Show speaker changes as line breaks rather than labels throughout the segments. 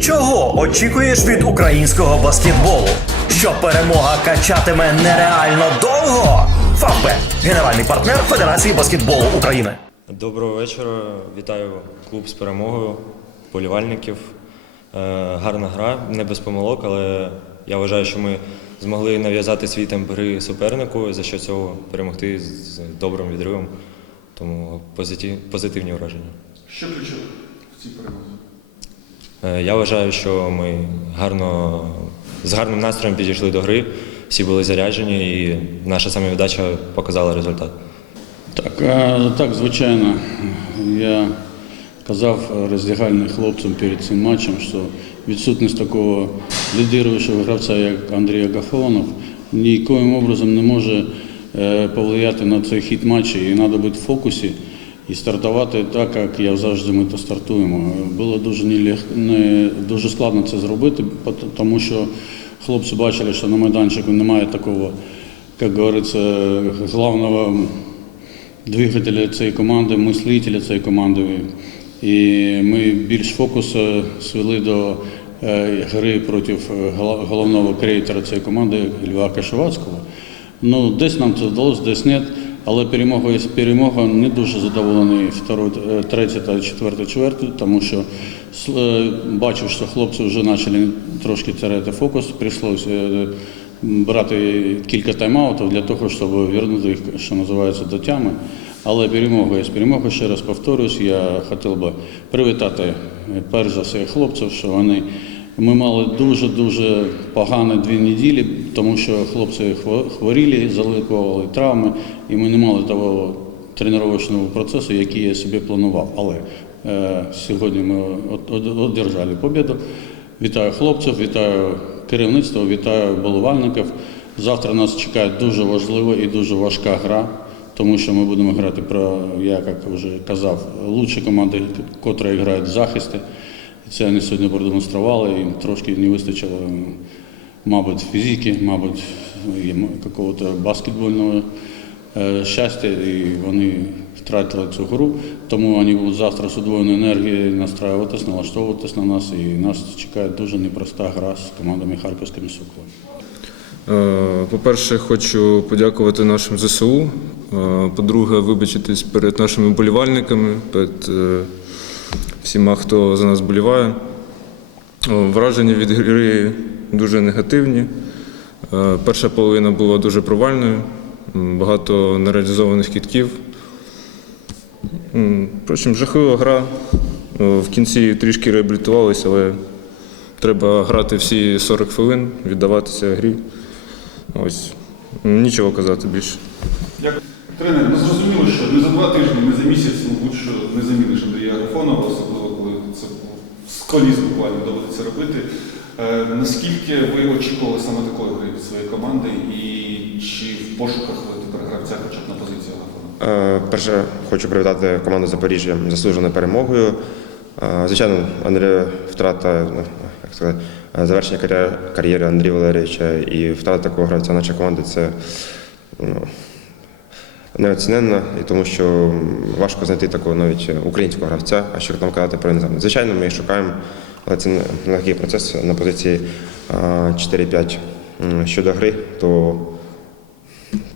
Чого очікуєш від українського баскетболу? Що перемога качатиме нереально довго? Фавбет – генеральний партнер Федерації баскетболу України.
Доброго вечора. Вітаю клуб з перемогою, болівальників. Е, Гарна гра, не без помилок, але я вважаю, що ми змогли нав'язати свій темп гри супернику, за що цього перемогти з добрим відривом. Тому позитивні враження.
Що ключове в цій перемозі?
Е, Я вважаю, що ми гарно з гарним настроєм підійшли до гри, всі були заряджені, і наша самовіддача показала результат.
Так, так, звичайно. Я казав роздягальним хлопцям перед цим матчем, що відсутність такого лідируючого гравця, як Андрій Агафонов, ніяким образом не може е, повлияти на цей хід матчу. І треба бути в фокусі і стартувати так, як я завжди ми то стартуємо. Було дуже нелег... не дуже складно це зробити, тому що хлопці бачили, що на майданчику немає такого, як говориться, головного двигателя цієї команди, мислителя цієї команди. І ми більш фокус е, свели до е, гри проти е, головного креатора цієї команди Льва Кашевацького. Ну, десь нам це вдалося, десь ні. Але перемога є перемога не дуже задоволений второй, е, третій та четвертий чверть, тому що е, бачив, що хлопці вже почали трошки теряти фокус. Прийшлося е, брати кілька тайм-аутів для того, щоб повернути їх, що називається, до тями. Але перемога є перемога. Ще раз повторюсь, я хотів би привітати перш за все хлопців, що вони. Ми мали дуже-дуже погані дві неділі, тому що хлопці хво- хворіли, залікували травми, і ми не мали того тренувального процесу, який я собі планував. Але е, сьогодні ми одержали побіду. Вітаю хлопців, вітаю керівництво, вітаю болівальників. Завтра нас чекає дуже важлива і дуже важка гра, тому що ми будемо грати про, я як вже казав, лучші команди, котрі грають в захисті. Це вони сьогодні продемонстрували, їм трошки не вистачило, мабуть, фізики, мабуть, і баскетбольного е, щастя, і вони втратили цю гру. Тому вони будуть завтра з удвоєною енергією настраюватись, налаштовуватись на нас. І нас чекає дуже непроста гра з командами Харківськими Соколами.
Е, По-перше, хочу подякувати нашим ЗСУ. Е, По-друге, вибачитись перед нашими вболівальниками, перед всіма, хто за нас боліває. Враження від гри дуже негативні. Е, Перша половина була дуже провальною, багато нереалізованих кітків. Впрочем, жахлива гра. В кінці трішки реабілітувалися, але треба грати всі 40 хвилин, віддаватися грі. Ось. Нічого казати більше.
Тренер, ну зрозуміло, що не за два тижні, не за місяць, мабуть, що не заміниш Андрія Агафонова, особливо коли це з коліс буквально доводиться робити. Е, наскільки ви очікували саме такої гри від своєї команди і чи в пошуках ви тепер гравця хоча б на позиції Агафонова?
Е, Перше, хочу привітати команду Запоріжжя заслуженою перемогою. Е, Звичайно, Андрій втрата, ну, як сказати, завершення кар'єри, кар'єри Андрія Валерійовича і втрата такого гравця нашої команди це ну, неоціненно, і тому що важко знайти такого навіть українського гравця, а що там казати про іноземного. Звичайно, ми шукаємо, але це не легкий процес на позиції е, 4-5 щодо гри, то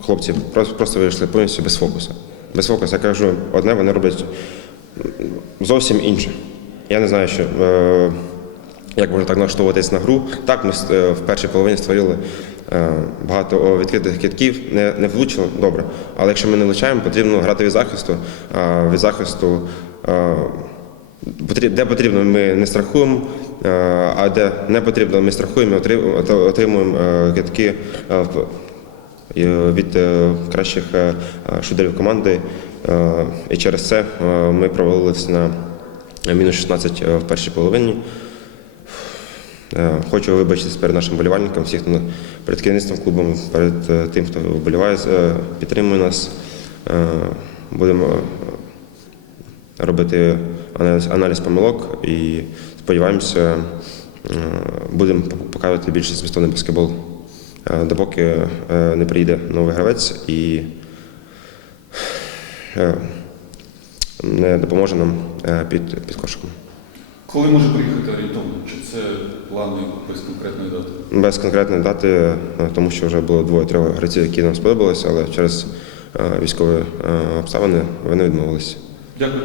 хлопці просто, вийшли повністю без фокусу. Без фокусу, я кажу, одне вони роблять зовсім інше. Я не знаю, що, е, як можна так налаштовуватись на гру. Так, ми е, в першій половині створили е, багато відкритих китків, не, не влучило, добре. Але якщо ми не влучаємо, потрібно грати від захисту. Від захисту е, де потрібно, ми не страхуємо, е, а де не потрібно, ми страхуємо, і отримуємо е, китки е, е, від е, кращих е, е, команди. Е, І через це е, ми провалилися на мінус 16 в першій половині. Е, Хочу вибачитися перед нашим болівальником, всіх перед керівництвом клубу, перед е, тим, хто вболіває, е, підтримує нас. Будемо робити аналіз, аналіз помилок і сподіваємося, будемо показувати більш змістовний баскетбол, допоки не прийде новий гравець і не допоможе нам під, під кошиком.
Коли може приїхати орієнтовно? Чи це плани без конкретної дати?
Без конкретної дати, е, тому що вже було двоє-троє гравців, які нам сподобалися, але через е, військові е, обставини вони відмовилися.
Дякую.